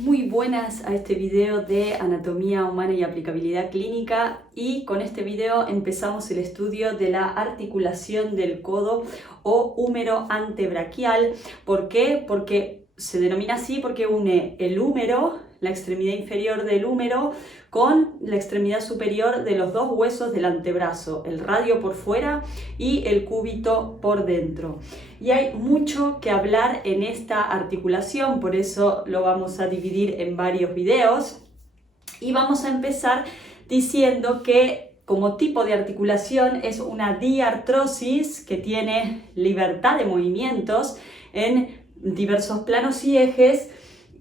Muy buenas a este video de anatomía humana y aplicabilidad clínica, y con este video empezamos el estudio de la articulación del codo o húmero antebraquial. ¿Por qué? Porque se denomina así porque une el húmero, la extremidad inferior del húmero, con la extremidad superior de los dos huesos del antebrazo, el radio por fuera y el cúbito por dentro. Y hay mucho que hablar en esta articulación, por eso lo vamos a dividir en varios videos. Y vamos a empezar diciendo que como tipo de articulación es una diartrosis que tiene libertad de movimientos en diversos planos y ejes,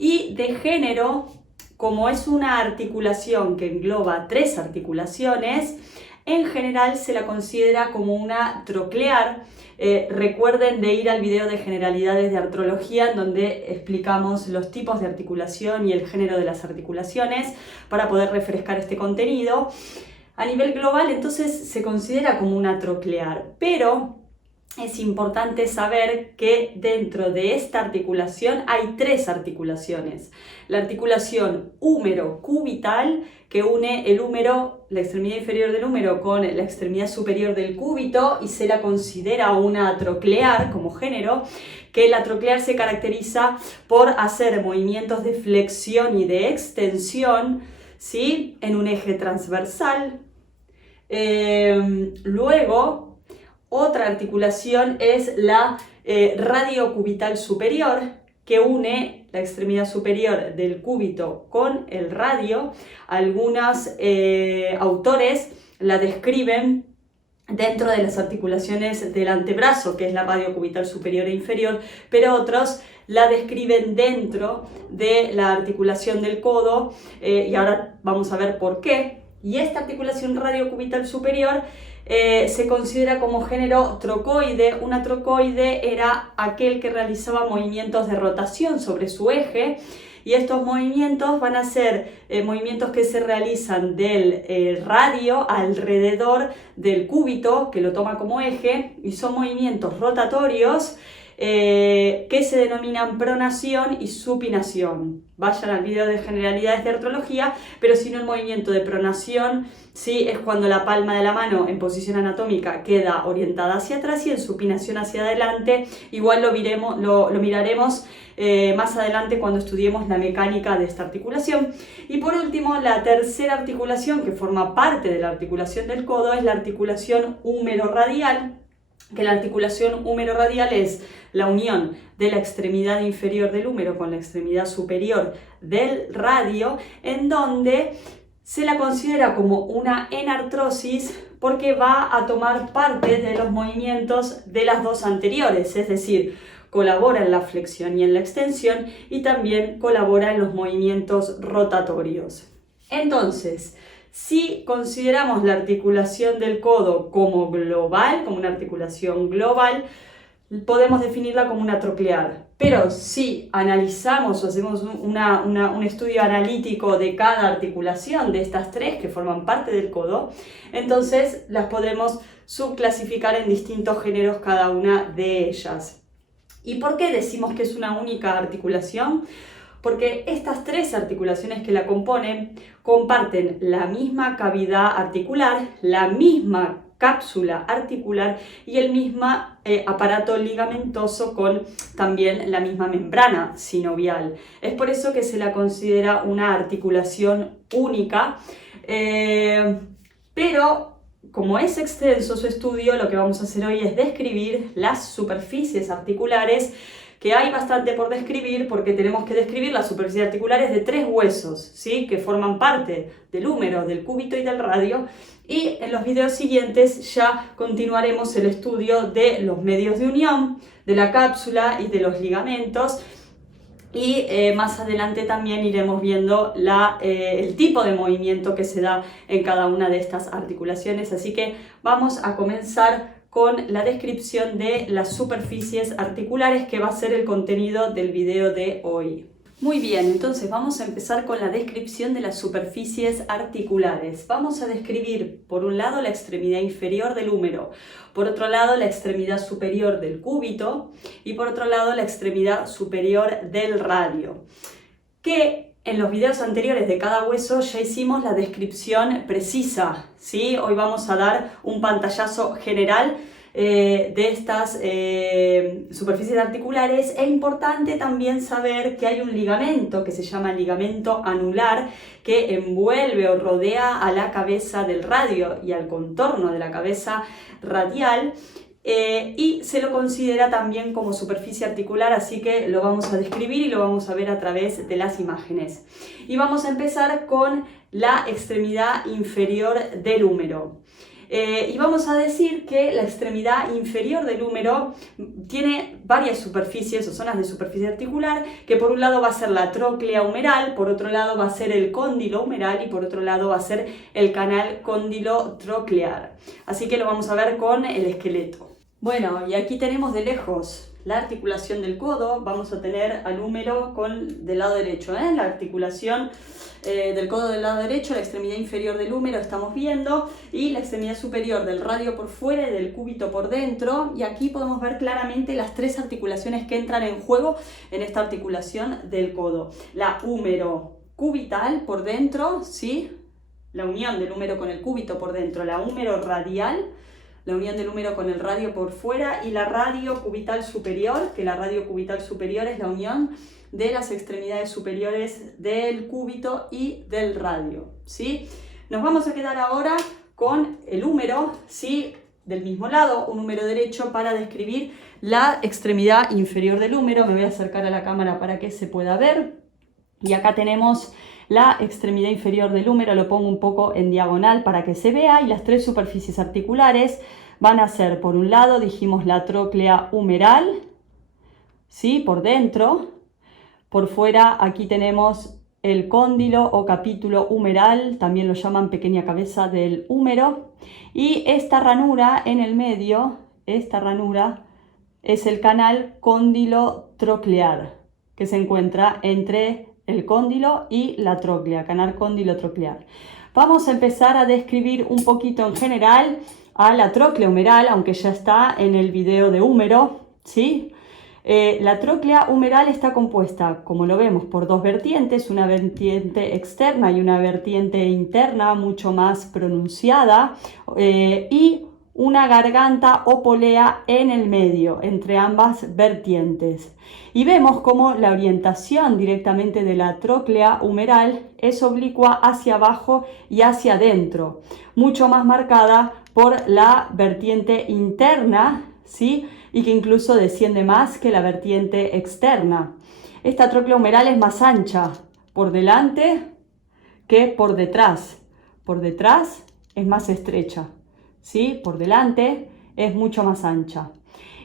y de género, como es una articulación que engloba tres articulaciones, en general se la considera como una troclear. Recuerden de ir al video de generalidades de artrología, donde explicamos los tipos de articulación y el género de las articulaciones para poder refrescar este contenido. A nivel global, entonces, se considera como una troclear, pero es importante saber que dentro de esta articulación hay tres articulaciones. La articulación húmero-cubital, que une el húmero, la extremidad inferior del húmero, con la extremidad superior del cúbito, y se la considera una troclear como género, que la troclear se caracteriza por hacer movimientos de flexión y de extensión, ¿sí?, en un eje transversal. Luego, otra articulación es la radiocubital superior, que une la extremidad superior del cúbito con el radio. Algunos autores la describen dentro de las articulaciones del antebrazo, que es la radiocubital superior e inferior, pero otros la describen dentro de la articulación del codo, y ahora vamos a ver por qué. Y esta articulación radiocubital superior se considera como género trocoide. Una trocoide era aquel que realizaba movimientos de rotación sobre su eje, y estos movimientos van a ser movimientos que se realizan del radio alrededor del cúbito, que lo toma como eje, y son movimientos rotatorios que se denominan pronación y supinación. Vayan al video de generalidades de artrología, pero si no, el movimiento de pronación, sí, es cuando la palma de la mano en posición anatómica queda orientada hacia atrás, y en supinación hacia adelante. Igual lo miraremos más adelante cuando estudiemos la mecánica de esta articulación. Y por último, la tercera articulación que forma parte de la articulación del codo es la articulación húmero-radial, que la articulación húmero-radial es la unión de la extremidad inferior del húmero con la extremidad superior del radio, en donde se la considera como una enartrosis porque va a tomar parte de los movimientos de las dos anteriores, es decir, colabora en la flexión y en la extensión, y también colabora en los movimientos rotatorios. Entonces, si consideramos la articulación del codo como global, como una articulación global, podemos definirla como una troclear. Pero si analizamos o hacemos un estudio analítico de cada articulación de estas tres que forman parte del codo, entonces las podemos subclasificar en distintos géneros cada una de ellas. ¿Y por qué decimos que es una única articulación? Porque estas tres articulaciones que la componen comparten la misma cavidad articular, la misma cápsula articular y el mismo aparato ligamentoso, con también la misma membrana sinovial. Es por eso que se la considera una articulación única, pero como es extenso su estudio, lo que vamos a hacer hoy es describir las superficies articulares, que hay bastante por describir, porque tenemos que describir las superficies articulares de tres huesos, ¿sí?, que forman parte del húmero, del cúbito y del radio. Y en los videos siguientes ya continuaremos el estudio de los medios de unión, de la cápsula y de los ligamentos. Y más adelante también iremos viendo el tipo de movimiento que se da en cada una de estas articulaciones. Así que vamos a comenzar con la descripción de las superficies articulares, que va a ser el contenido del video de hoy. Muy bien, entonces vamos a empezar con la descripción de las superficies articulares. Vamos a describir, por un lado, la extremidad inferior del húmero, por otro lado, la extremidad superior del cúbito, y por otro lado, la extremidad superior del radio. que en los videos anteriores de cada hueso ya hicimos la descripción precisa, ¿sí? Hoy vamos a dar un pantallazo general de estas superficies articulares. Es importante también saber que hay un ligamento que se llama ligamento anular que envuelve o rodea a la cabeza del radio y al contorno de la cabeza radial. Y se lo considera también como superficie articular, así que lo vamos a describir y lo vamos a ver a través de las imágenes. Y vamos a empezar con la extremidad inferior del húmero. Y vamos a decir que la extremidad inferior del húmero tiene varias superficies o zonas de superficie articular, que por un lado va a ser la tróclea humeral, por otro lado va a ser el cóndilo humeral y por otro lado va a ser el canal cóndilo-troclear. Así que lo vamos a ver con el esqueleto. Bueno, y aquí tenemos de lejos la articulación del codo. Vamos a tener al húmero del lado derecho, la articulación del codo del lado derecho, la extremidad inferior del húmero estamos viendo, y la extremidad superior del radio por fuera y del cúbito por dentro. Y aquí podemos ver claramente las tres articulaciones que entran en juego en esta articulación del codo. La húmero cubital por dentro, ¿sí? La unión del húmero con el cúbito por dentro, la húmero radial, la unión del húmero con el radio por fuera, y la radio cubital superior, que la radio cubital superior es la unión de las extremidades superiores del cúbito y del radio, ¿sí? Nos vamos a quedar ahora con el húmero, ¿sí? Del mismo lado, un húmero derecho, para describir la extremidad inferior del húmero. Me voy a acercar a la cámara para que se pueda ver. Y acá tenemos la extremidad inferior del húmero, lo pongo un poco en diagonal para que se vea, y las tres superficies articulares van a ser, por un lado, dijimos la tróclea humeral, ¿sí? Por dentro. Por fuera aquí tenemos el cóndilo o capítulo humeral, también lo llaman pequeña cabeza del húmero. Y esta ranura en el medio, esta ranura, es el canal cóndilo-troclear, que se encuentra entre el cóndilo y la tróclea, canal cóndilo-troclear. Vamos a empezar a describir un poquito en general a la tróclea humeral, aunque ya está en el video de húmero, ¿sí? La tróclea humeral está compuesta, como lo vemos, por dos vertientes, una vertiente externa y una vertiente interna mucho más pronunciada, y una garganta o polea en el medio, entre ambas vertientes. Y vemos cómo la orientación directamente de la tróclea humeral es oblicua hacia abajo y hacia adentro, mucho más marcada por la vertiente interna, ¿sí? Y que incluso desciende más que la vertiente externa. Esta tróclea humeral es más ancha por delante que por detrás. Por detrás es más estrecha, ¿sí? Por delante es mucho más ancha.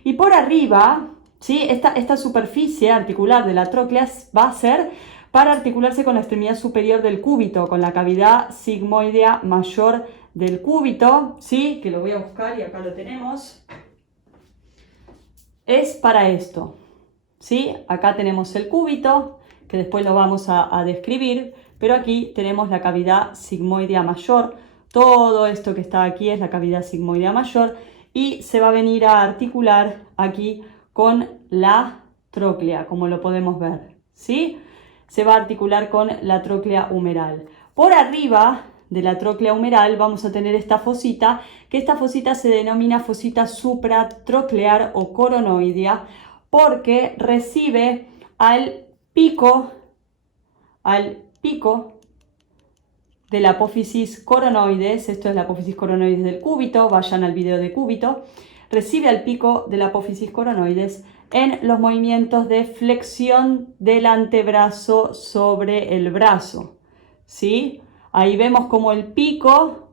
Y por arriba, ¿sí? Esta superficie articular de la tróclea va a ser para articularse con la extremidad superior del cúbito, con la cavidad sigmoidea mayor del cúbito, ¿sí? Que lo voy a buscar y acá lo tenemos. Es para esto, ¿sí? Acá tenemos el cúbito, que después lo vamos a describir, pero aquí tenemos la cavidad sigmoidea mayor. Todo esto que está aquí es la cavidad sigmoidea mayor, y se va a venir a articular aquí con la tróclea, como lo podemos ver, ¿sí? Se va a articular con la tróclea humeral. Por arriba de la tróclea humeral vamos a tener esta fosita, que esta fosita se denomina fosita supratroclear o coronoidea, porque recibe al pico de la apófisis coronoides. Esto es la apófisis coronoides del cúbito, vayan al video de cúbito. Recibe al pico de la apófisis coronoides en los movimientos de flexión del antebrazo sobre el brazo, ¿sí? Ahí vemos como el pico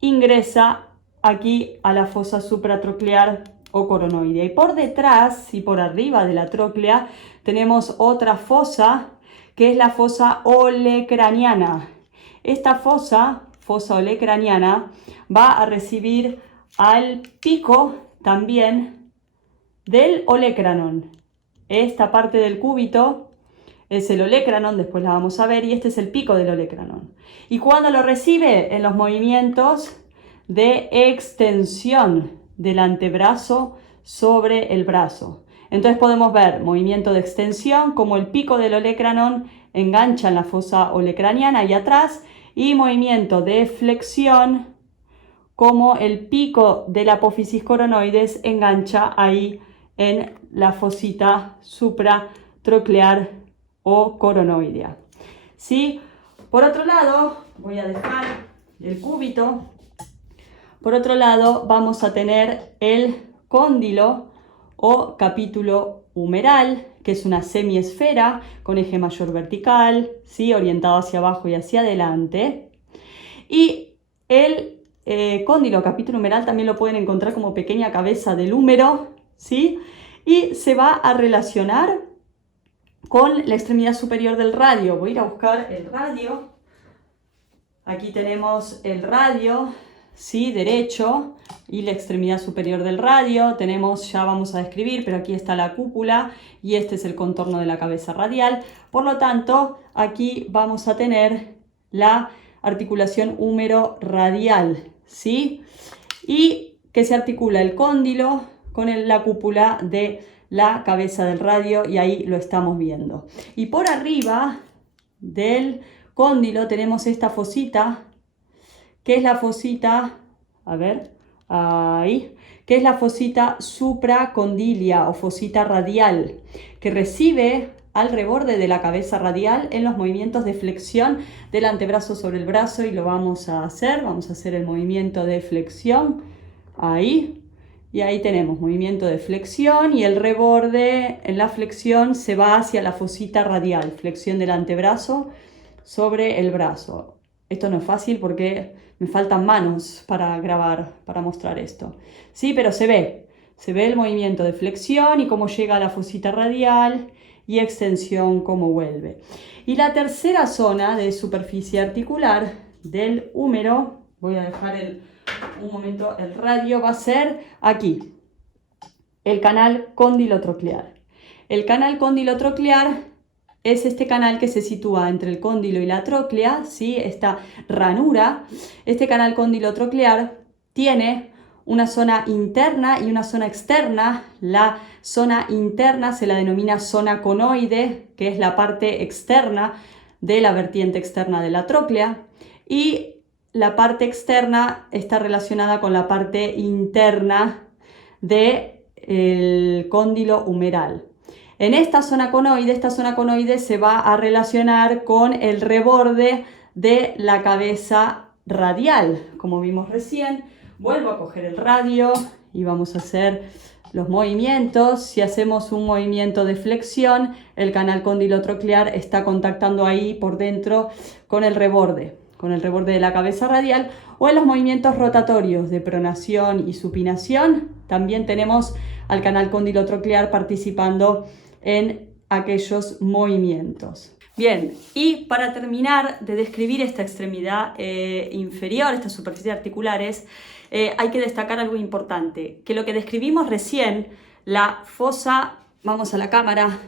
ingresa aquí a la fosa supratroclear o coronoidea. Y por detrás y por arriba de la tróclea tenemos otra fosa, que es la fosa olecraniana. Esta fosa olecraniana, va a recibir al pico también del olecranon. Esta parte del cúbito es el olecranon, después la vamos a ver, y este es el pico del olecranon. ¿Y cuándo lo recibe? En los movimientos de extensión del antebrazo sobre el brazo. Entonces podemos ver movimiento de extensión, como el pico del olecranon engancha en la fosa olecraniana y atrás, y movimiento de flexión como el pico de la apófisis coronoides engancha ahí en la fosita supratroclear o coronoidea. ¿Sí? Por otro lado, voy a dejar el cúbito. Por otro lado, vamos a tener el cóndilo o capítulo humeral, que es una semiesfera con eje mayor vertical, ¿sí? Orientado hacia abajo y hacia adelante. Y el cóndilo capítulo humeral también lo pueden encontrar como pequeña cabeza del húmero, ¿sí? Y se va a relacionar con la extremidad superior del radio. Voy a ir a buscar el radio. Aquí tenemos el radio, ¿sí? Derecho y la extremidad superior del radio. Tenemos, ya vamos a describir, pero aquí está la cúpula y este es el contorno de la cabeza radial. Por lo tanto, aquí vamos a tener la articulación húmero radial, ¿sí? Y que se articula el cóndilo con la cúpula de la cabeza del radio, y ahí lo estamos viendo. Y por arriba del cóndilo tenemos esta fosita, que es la fosita, a ver, ahí, que es la fosita supracondilia o fosita radial, que recibe al reborde de la cabeza radial en los movimientos de flexión del antebrazo sobre el brazo, y lo vamos a hacer el movimiento de flexión, ahí, y ahí tenemos movimiento de flexión, y el reborde en la flexión se va hacia la fosita radial, flexión del antebrazo sobre el brazo. Esto no es fácil porque me faltan manos para grabar, para mostrar esto. Sí, pero se ve el movimiento de flexión y cómo llega a la fosita radial, y extensión cómo vuelve. Y la tercera zona de superficie articular del húmero, voy a dejar un momento el radio, va a ser aquí, el canal cóndilo-troclear. El canal cóndilo-troclear es este canal que se sitúa entre el cóndilo y la tróclea, ¿sí? Esta ranura. Este canal cóndilo-troclear tiene una zona interna y una zona externa. La zona interna se la denomina zona conoide, que es la parte externa de la vertiente externa de la tróclea, y la parte externa está relacionada con la parte interna del cóndilo humeral. En esta zona conoide se va a relacionar con el reborde de la cabeza radial, como vimos recién. Vuelvo a coger el radio y vamos a hacer los movimientos. Si hacemos un movimiento de flexión, el canal cóndilo-troclear está contactando ahí por dentro con el reborde de la cabeza radial, o en los movimientos rotatorios de pronación y supinación, también tenemos al canal cóndilo-troclear participando en aquellos movimientos. Bien, y para terminar de describir esta extremidad inferior, estas superficies articulares, hay que destacar algo importante, que lo que describimos recién, la fosa, vamos a la cámara,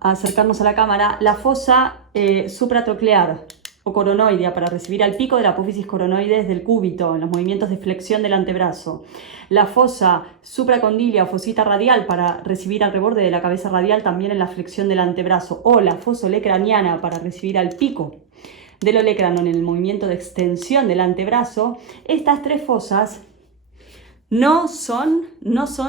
acercarnos a la cámara, la fosa supratroclear o coronoidea para recibir al pico de la apófisis coronoides del cúbito en los movimientos de flexión del antebrazo, la fosa supracondilia o fosita radial para recibir al reborde de la cabeza radial también en la flexión del antebrazo, o la fosa olecraniana para recibir al pico del olecrano en el movimiento de extensión del antebrazo. Estas tres fosas no son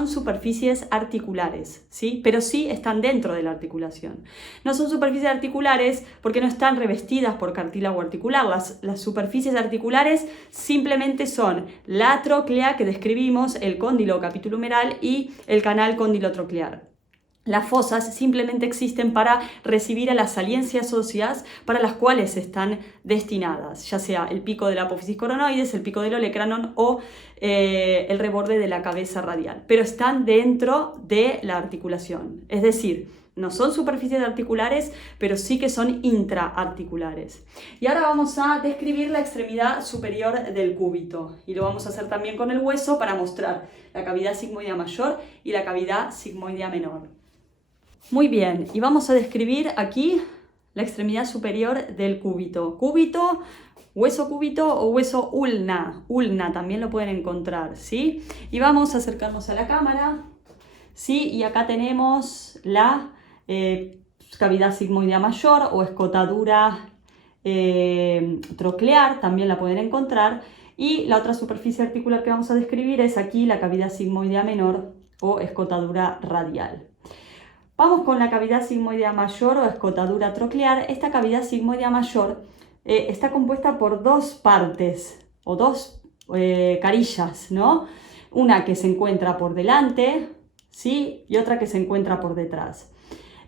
superficies articulares, ¿sí? Pero sí están dentro de la articulación. No son superficies articulares porque no están revestidas por cartílago articular. Las superficies articulares simplemente son la tróclea que describimos, el cóndilo o capítulo humeral, y el canal cóndilo-troclear. Las fosas simplemente existen para recibir a las saliencias óseas para las cuales están destinadas, ya sea el pico de la apófisis coronoides, el pico del olecranon o el reborde de la cabeza radial, pero están dentro de la articulación, es decir, no son superficies articulares, pero sí que son intraarticulares. Y ahora vamos a describir la extremidad superior del cúbito, y lo vamos a hacer también con el hueso para mostrar la cavidad sigmoidea mayor y la cavidad sigmoidea menor. Muy bien, y vamos a describir aquí la extremidad superior del cúbito. Cúbito, hueso cúbito o hueso ulna. Ulna también lo pueden encontrar, ¿sí? Y vamos a acercarnos a la cámara, ¿sí? Y acá tenemos la cavidad sigmoidea mayor o escotadura troclear, también la pueden encontrar. Y la otra superficie articular que vamos a describir es aquí la cavidad sigmoidea menor o escotadura radial. Vamos con la cavidad sigmoidea mayor o escotadura troclear. Esta cavidad sigmoidea mayor está compuesta por dos partes o dos carillas, ¿no? Una que se encuentra por delante, ¿sí? Y otra que se encuentra por detrás.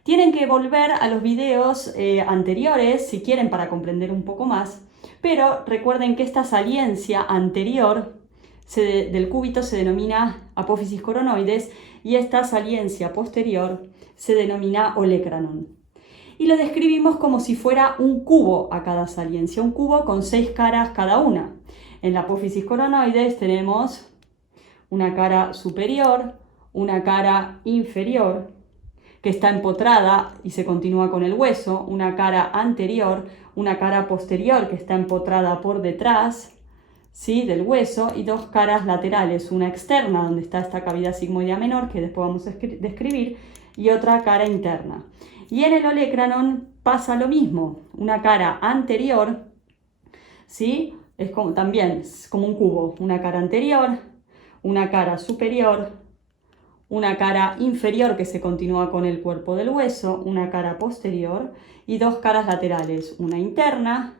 Tienen que volver a los videos anteriores si quieren para comprender un poco más, pero recuerden que esta saliencia anterior del cúbito se denomina apófisis coronoides y esta saliencia posterior se denomina olecranon. Y lo describimos como si fuera un cubo a cada saliencia, un cubo con 6 caras cada una. En la apófisis coronoides tenemos una cara superior, una cara inferior, que está empotrada y se continúa con el hueso, una cara anterior, una cara posterior que está empotrada por detrás, ¿sí?, del hueso, y dos caras laterales, una externa donde está esta cavidad sigmoidea menor que después vamos a describir y otra cara interna. Y en el olecranon pasa lo mismo, una cara anterior, ¿sí?, es como, también es como un cubo, una cara anterior, una cara superior, una cara inferior que se continúa con el cuerpo del hueso, una cara posterior y dos caras laterales, una interna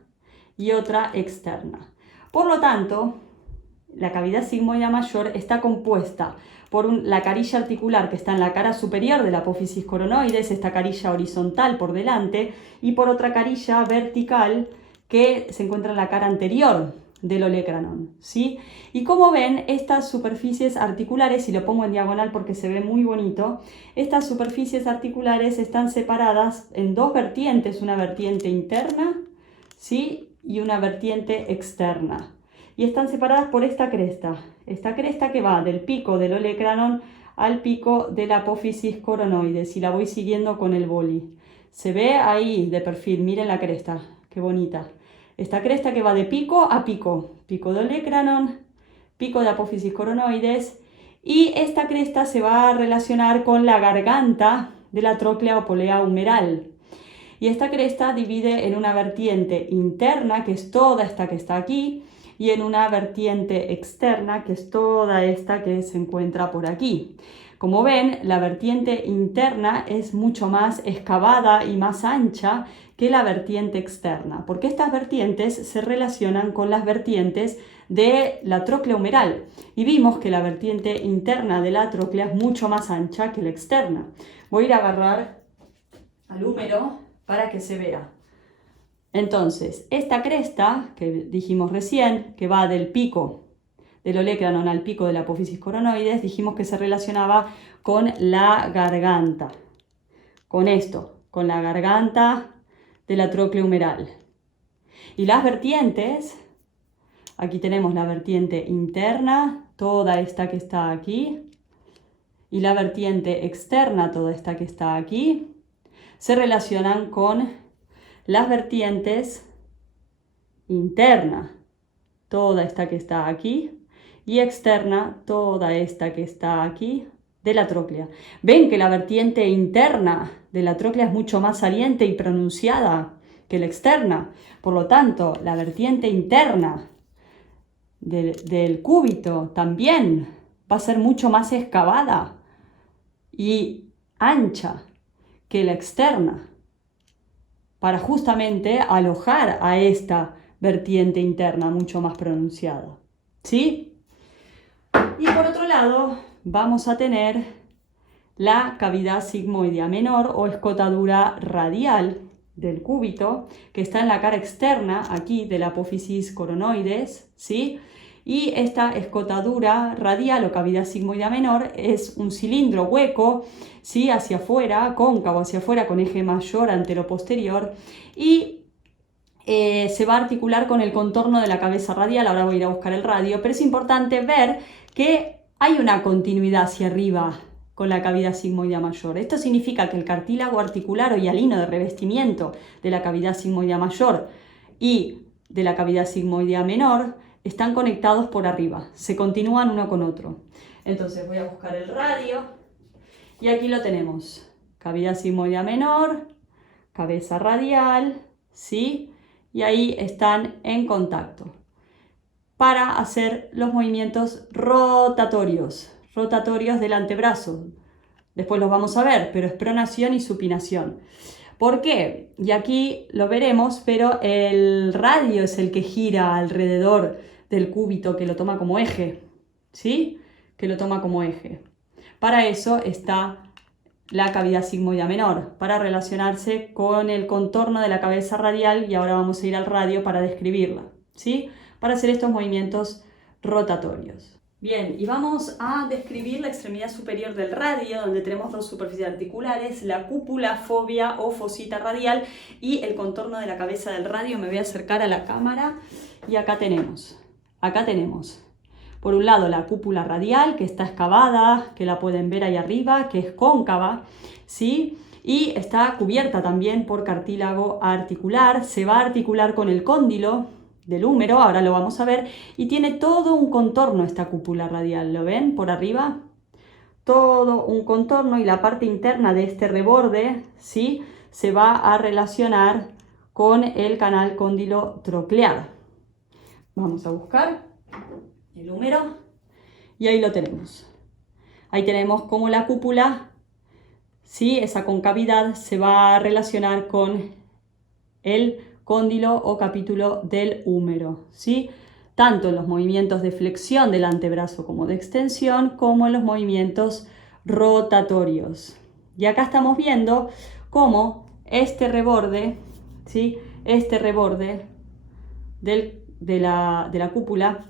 y otra externa. Por lo tanto, la cavidad sigmoidea mayor está compuesta por la carilla articular que está en la cara superior de la apófisis coronoides, esta carilla horizontal por delante, y por otra carilla vertical que se encuentra en la cara anterior del olecranon, ¿sí? Y como ven, estas superficies articulares, y lo pongo en diagonal porque se ve muy bonito, estas superficies articulares están separadas en dos vertientes, una vertiente interna, ¿sí?, y una vertiente externa. Y están separadas por esta cresta que va del pico del olecranon al pico de la apófisis coronoides, y la voy siguiendo con el boli. Se ve ahí de perfil, miren la cresta, qué bonita. Esta cresta que va de pico a pico, pico de olecranon, pico de apófisis coronoides, y esta cresta se va a relacionar con la garganta de la tróclea o polea humeral. Y esta cresta divide en una vertiente interna, que es toda esta que está aquí, y en una vertiente externa, que es toda esta que se encuentra por aquí. Como ven, la vertiente interna es mucho más excavada y más ancha que la vertiente externa, porque estas vertientes se relacionan con las vertientes de la tróclea humeral, y vimos que la vertiente interna de la tróclea es mucho más ancha que la externa. Voy a ir a agarrar al húmero para que se vea. Entonces, esta cresta que dijimos recién, que va del pico del olecranon al pico de la apófisis coronoides, dijimos que se relacionaba con la garganta, con esto, con la garganta de la tróclea humeral. Y las vertientes, aquí tenemos la vertiente interna, toda esta que está aquí, y la vertiente externa, toda esta que está aquí, se relacionan con las vertientes interna, toda esta que está aquí, y externa, toda esta que está aquí, de la tróclea. Ven que la vertiente interna de la tróclea es mucho más saliente y pronunciada que la externa. Por lo tanto, la vertiente interna del cúbito también va a ser mucho más excavada y ancha que la externa, para justamente alojar a esta vertiente interna mucho más pronunciada, ¿sí? Y por otro lado, vamos a tener la cavidad sigmoidea menor o escotadura radial del cúbito, que está en la cara externa aquí de la apófisis coronoides, ¿sí? Y esta escotadura radial o cavidad sigmoidea menor es un cilindro hueco, ¿sí?, hacia afuera, cóncavo hacia afuera, con eje mayor anteroposterior, y se va a articular con el contorno de la cabeza radial. Ahora voy a ir a buscar el radio, pero es importante ver que hay una continuidad hacia arriba con la cavidad sigmoidea mayor. Esto significa que el cartílago articular o hialino de revestimiento de la cavidad sigmoidea mayor y de la cavidad sigmoidea menor están conectados por arriba, se continúan uno con otro. Entonces voy a buscar el radio y aquí lo tenemos. Cavidad sigmoidea menor, cabeza radial, ¿sí? Y ahí están en contacto para hacer los movimientos rotatorios del antebrazo. Después los vamos a ver, pero es pronación y supinación. ¿Por qué? Y aquí lo veremos, pero el radio es el que gira alrededor del cúbito, que lo toma como eje, ¿sí? Que lo toma como eje. Para eso está la cavidad sigmoidea menor, para relacionarse con el contorno de la cabeza radial, y ahora vamos a ir al radio para describirla, ¿sí? Para hacer estos movimientos rotatorios. Bien, y vamos a describir la extremidad superior del radio, donde tenemos dos superficies articulares, la cúpula, fovea o fosita radial, y el contorno de la cabeza del radio. Me voy a acercar a la cámara y acá tenemos, por un lado la cúpula radial, que está excavada, que la pueden ver ahí arriba, que es cóncava, ¿sí? Y está cubierta también por cartílago articular, se va a articular con el cóndilo del húmero, ahora lo vamos a ver, y tiene todo un contorno esta cúpula radial, ¿lo ven por arriba? Todo un contorno, y la parte interna de este reborde, ¿sí? Se va a relacionar con el canal cóndilo troclear. Vamos a buscar el húmero y ahí lo tenemos. Ahí tenemos cómo la cúpula, ¿sí? Esa concavidad se va a relacionar con el cóndilo o capítulo del húmero, ¿sí? Tanto en los movimientos de flexión del antebrazo como de extensión, como en los movimientos rotatorios. Y acá estamos viendo cómo este reborde, ¿sí? Este reborde de la cúpula,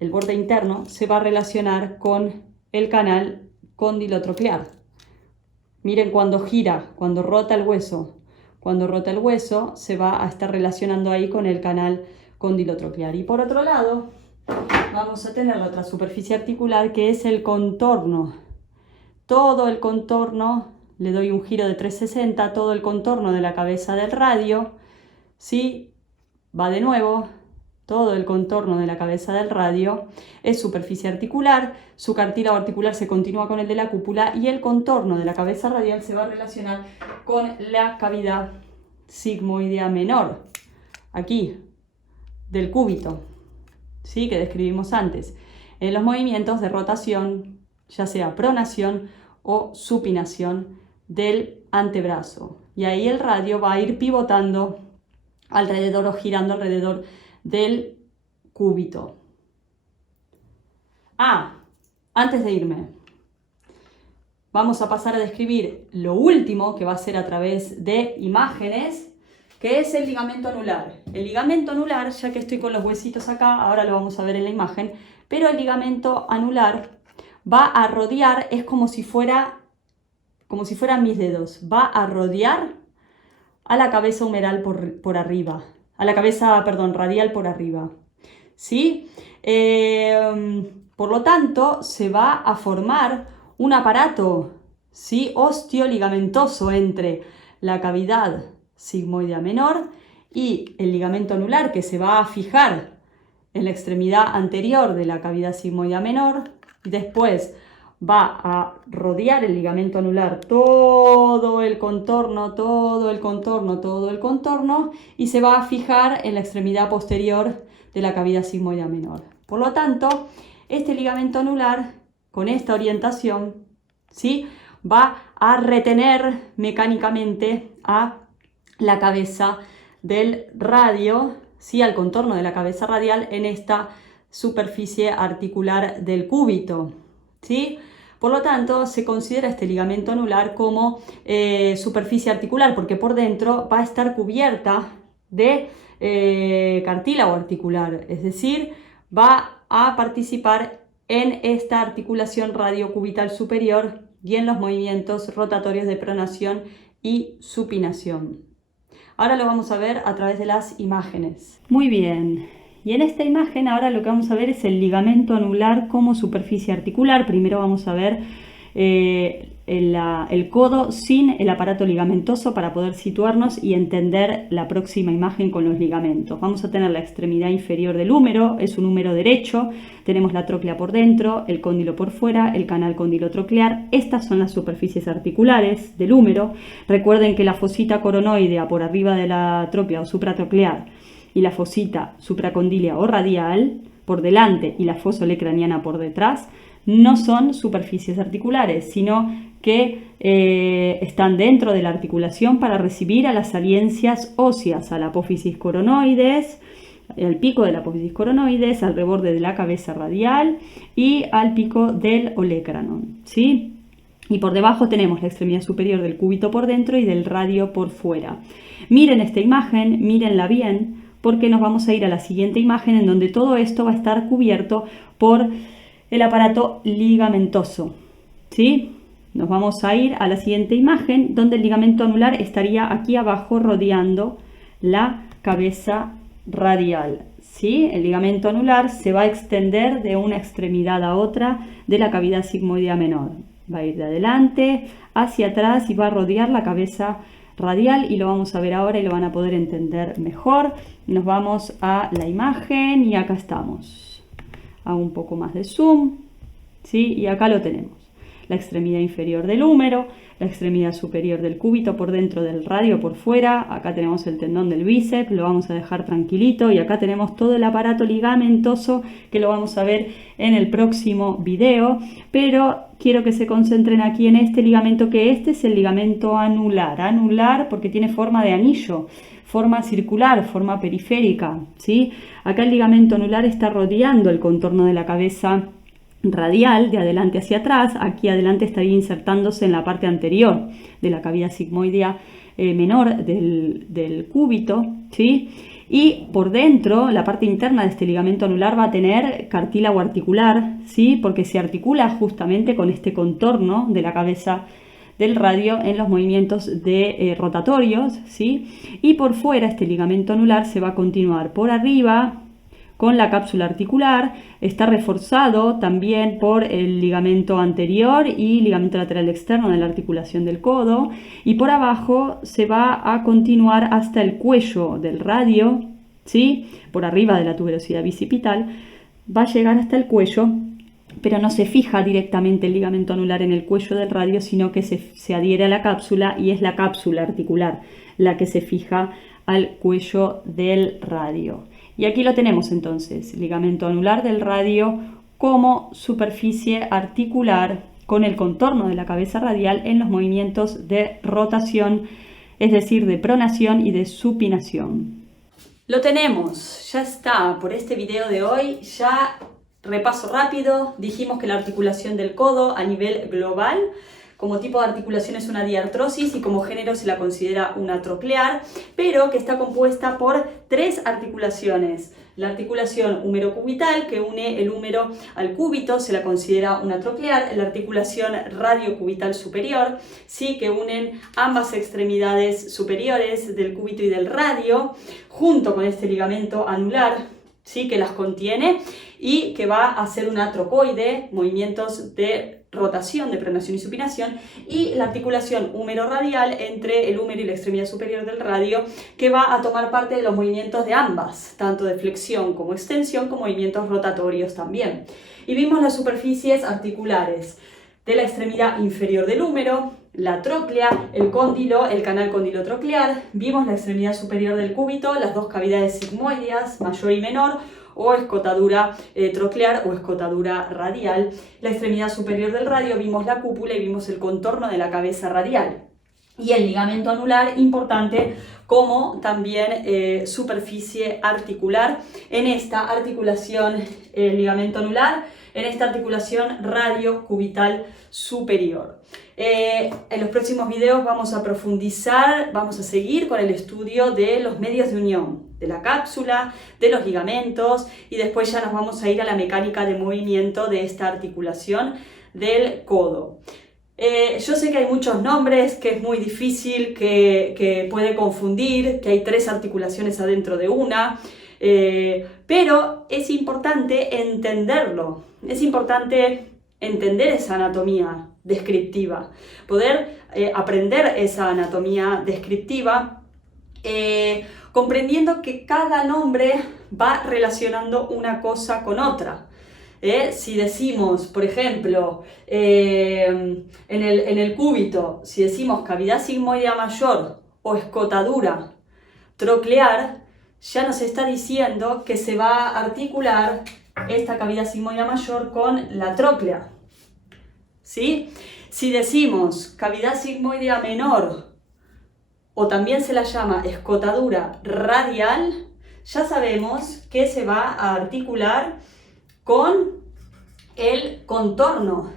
el borde interno, se va a relacionar con el canal cóndilo-troclear. Miren cuando gira, cuando rota el hueso. Cuando rota el hueso se va a estar relacionando ahí con el canal cóndilo-troclear. Y por otro lado vamos a tener la otra superficie articular, que es el contorno. Todo el contorno, le doy un giro de 360, todo el contorno de la cabeza del radio, ¿sí? Va de nuevo. Todo el contorno de la cabeza del radio es superficie articular, su cartílago articular se continúa con el de la cúpula, y el contorno de la cabeza radial se va a relacionar con la cavidad sigmoidea menor, aquí, del cúbito, ¿sí? Que describimos antes, en los movimientos de rotación, ya sea pronación o supinación del antebrazo. Y ahí el radio va a ir pivotando alrededor o girando alrededor del cúbito. Antes de irme, vamos a pasar a describir lo último, que va a ser a través de imágenes, que es el ligamento anular. El ligamento anular, ya que estoy con los huesitos acá, ahora lo vamos a ver en la imagen, pero el ligamento anular va a rodear, es como si fueran mis dedos, va a rodear a la cabeza humeral por arriba. A la cabeza, perdón, radial por arriba, ¿sí? Por lo tanto, se va a formar un aparato, ¿sí? Osteoligamentoso entre la cavidad sigmoidea menor y el ligamento anular, que se va a fijar en la extremidad anterior de la cavidad sigmoidea menor, y después va a rodear el ligamento anular todo el contorno, y se va a fijar en la extremidad posterior de la cavidad sigmoidea menor. Por lo tanto, este ligamento anular, con esta orientación, ¿sí? Va a retener mecánicamente a la cabeza del radio, ¿sí? Al contorno de la cabeza radial en esta superficie articular del cúbito, ¿sí? Por lo tanto, se considera este ligamento anular como superficie articular, porque por dentro va a estar cubierta de cartílago articular, es decir, va a participar en esta articulación radiocubital superior y en los movimientos rotatorios de pronación y supinación. Ahora lo vamos a ver a través de las imágenes. Muy bien. Y en esta imagen ahora lo que vamos a ver es el ligamento anular como superficie articular. Primero vamos a ver el codo sin el aparato ligamentoso para poder situarnos y entender la próxima imagen con los ligamentos. Vamos a tener la extremidad inferior del húmero, es un húmero derecho, tenemos la tróclea por dentro, el cóndilo por fuera, el canal condilotroclear. Estas son las superficies articulares del húmero. Recuerden que la fosita coronoidea por arriba de la tróclea o supratroclear y la fosita supracondilia o radial por delante y la fosa olecraniana por detrás no son superficies articulares, sino que están dentro de la articulación para recibir a las saliencias óseas, a la apófisis coronoides, al pico de la apófisis coronoides, al reborde de la cabeza radial y al pico del olecranon, ¿sí? Y por debajo tenemos la extremidad superior del cúbito por dentro y del radio por fuera. Miren esta imagen, mírenla bien, porque nos vamos a ir a la siguiente imagen en donde todo esto va a estar cubierto por el aparato ligamentoso, ¿sí? Nos vamos a ir a la siguiente imagen donde el ligamento anular estaría aquí abajo rodeando la cabeza radial, ¿sí? El ligamento anular se va a extender de una extremidad a otra de la cavidad sigmoidea menor. Va a ir de adelante hacia atrás y va a rodear la cabeza radial y lo vamos a ver ahora y lo van a poder entender mejor. Nos vamos a la imagen y acá estamos. Hago un poco más de zoom, ¿sí? Y acá lo tenemos. La extremidad inferior del húmero, la extremidad superior del cúbito por dentro del radio por fuera. Acá tenemos el tendón del bíceps, lo vamos a dejar tranquilito. Y acá tenemos todo el aparato ligamentoso que lo vamos a ver en el próximo video. Pero quiero que se concentren aquí en este ligamento, que este es el ligamento anular. Anular porque tiene forma de anillo, forma circular, forma periférica, ¿sí? Acá el ligamento anular está rodeando el contorno de la cabeza radial de adelante hacia atrás. Aquí adelante estaría insertándose en la parte anterior de la cavidad sigmoidea menor del cúbito, ¿sí? Y por dentro, la parte interna de este ligamento anular va a tener cartílago articular, ¿sí? Porque se articula justamente con este contorno de la cabeza del radio en los movimientos rotatorios, ¿sí? Y por fuera este ligamento anular se va a continuar por arriba con la cápsula articular, está reforzado también por el ligamento anterior y ligamento lateral externo de la articulación del codo, y por abajo se va a continuar hasta el cuello del radio, ¿sí? Por arriba de la tuberosidad bicipital, va a llegar hasta el cuello, pero no se fija directamente el ligamento anular en el cuello del radio, sino que se adhiere a la cápsula y es la cápsula articular la que se fija al cuello del radio. Y aquí lo tenemos entonces, ligamento anular del radio como superficie articular con el contorno de la cabeza radial en los movimientos de rotación, es decir, de pronación y de supinación. Lo tenemos, ya está, por este video de hoy. Ya repaso rápido, dijimos que la articulación del codo a nivel global, como tipo de articulación es una diartrosis y como género se la considera una troclear, pero que está compuesta por tres articulaciones. La articulación húmero-cubital, que une el húmero al cúbito, se la considera una troclear. La articulación radiocubital superior, sí, que unen ambas extremidades superiores del cúbito y del radio, junto con este ligamento anular, sí, que las contiene y que va a hacer una trocoide, movimientos de rotación, de pronación y supinación, y la articulación húmero-radial entre el húmero y la extremidad superior del radio, que va a tomar parte de los movimientos de ambas, tanto de flexión como extensión, con movimientos rotatorios también. Y vimos las superficies articulares de la extremidad inferior del húmero, la tróclea, el cóndilo, el canal condilotroclear. Vimos la extremidad superior del cúbito, las dos cavidades sigmoideas, mayor y menor, o escotadura troclear o escotadura radial. La extremidad superior del radio vimos la cúpula y vimos el contorno de la cabeza radial. Y el ligamento anular, importante como también superficie articular en esta articulación, el ligamento anular, en esta articulación radiocubital superior. En los próximos videos vamos a profundizar, vamos a seguir con el estudio de los medios de unión, de la cápsula, de los ligamentos, y después ya nos vamos a ir a la mecánica de movimiento de esta articulación del codo. Yo sé que hay muchos nombres, que es muy difícil, que puede confundir, que hay tres articulaciones adentro de una, pero es importante entenderlo, es importante entender esa anatomía descriptiva, poder aprender esa anatomía descriptiva, comprendiendo que cada nombre va relacionando una cosa con otra. Si decimos, por ejemplo, en el cúbito, si decimos cavidad sigmoidea mayor o escotadura troclear, ya nos está diciendo que se va a articular esta cavidad sigmoidea mayor con la tróclea. ¿Sí? Si decimos cavidad sigmoidea menor, o también se la llama escotadura radial, ya sabemos que se va a articular con el contorno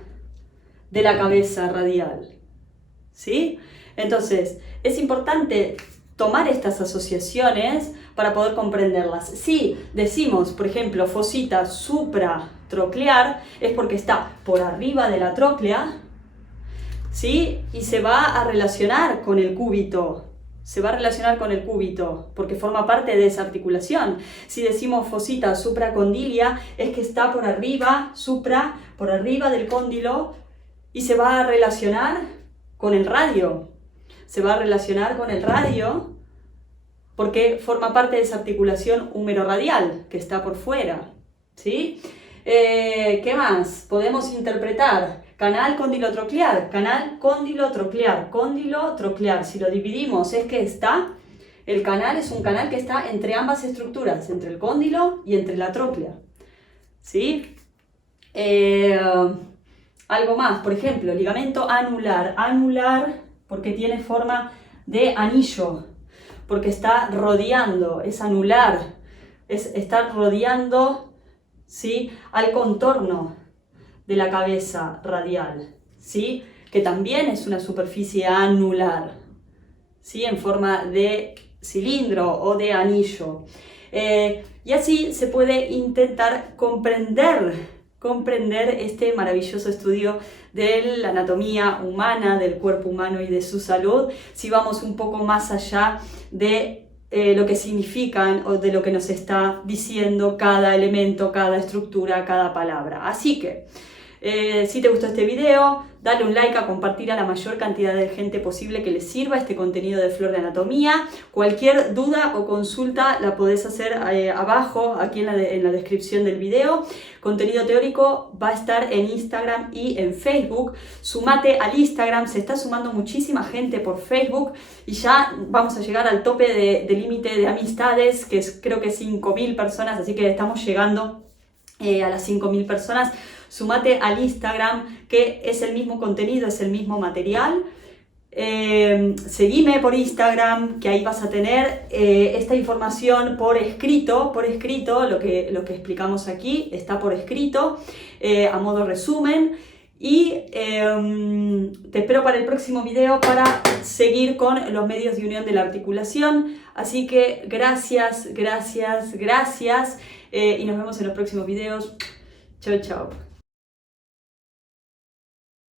de la cabeza radial. ¿Sí? Entonces, es importante tomar estas asociaciones para poder comprenderlas. Si decimos, por ejemplo, fosita supratroclear, es porque está por arriba de la tróclea, ¿sí? Y se va a relacionar con el cúbito. Se va a relacionar con el cúbito porque forma parte de esa articulación. Si decimos fosita supracondilia, es que está por arriba, por arriba del cóndilo, y se va a relacionar con el radio. Se va a relacionar con el radio porque forma parte de esa articulación húmero-radial que está por fuera. ¿Sí? ¿Qué más? Podemos interpretar canal condilotroclear, canal condilotroclear, condilotroclear. Si lo dividimos es que el canal es un canal que está entre ambas estructuras, entre el cóndilo y entre la tróclea. ¿Sí? Algo más, por ejemplo, ligamento anular, anular porque tiene forma de anillo, porque está rodeando, es anular, está rodeando, ¿sí?, al contorno de la cabeza radial, ¿sí?, que también es una superficie anular, ¿sí?, en forma de cilindro o de anillo. Y así se puede intentar comprender este maravilloso estudio de la anatomía humana, del cuerpo humano y de su salud, si vamos un poco más allá de lo que significan o de lo que nos está diciendo cada elemento, cada estructura, cada palabra. Así que, si te gustó este video, dale un like, a compartir a la mayor cantidad de gente posible que les sirva este contenido de Flor de Anatomía. Cualquier duda o consulta la podés hacer abajo, aquí en la descripción del video. Contenido teórico va a estar en Instagram y en Facebook. Sumate al Instagram, se está sumando muchísima gente por Facebook y ya vamos a llegar al tope de límite de amistades, que es creo que 5.000 personas, así que estamos llegando a las 5.000 personas. Sumate al Instagram, que es el mismo contenido, es el mismo material. Seguime por Instagram, que ahí vas a tener esta información por escrito, lo que explicamos aquí está por escrito, a modo resumen. Y te espero para el próximo video para seguir con los medios de unión de la articulación. Así que gracias, y nos vemos en los próximos videos. Chao, chao.